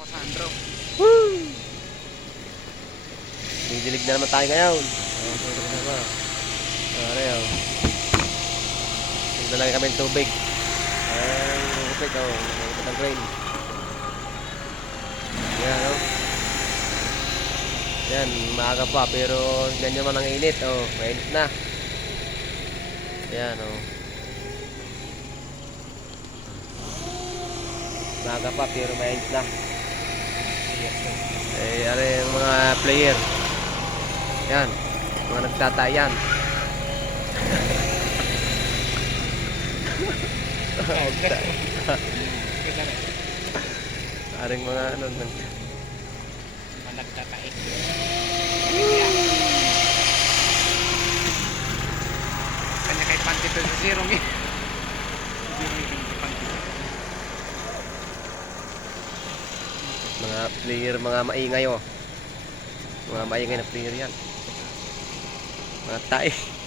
O Sandro. Didilig na naman tayo ngayon. Ayun, tubig na naman. Ano? Nagdalagay kami ng tubig. Ayun, tubig. Oh, nagdalagay ng grain. Yan, oh. Yan, maaga pa pero ganyan naman ang init. Oh, mainit na. Yan, oh. Maaga pa pero mainit na. Eh, ano yung mga player. Yan, mga nagtatayan. Aring mga ano, nag Managtatae. Kanya kay Panty to sa zero mi. Zero mi kanya kay Panty. Mga player, mga maingay oh. Mga maingay na player yan. Mga tae.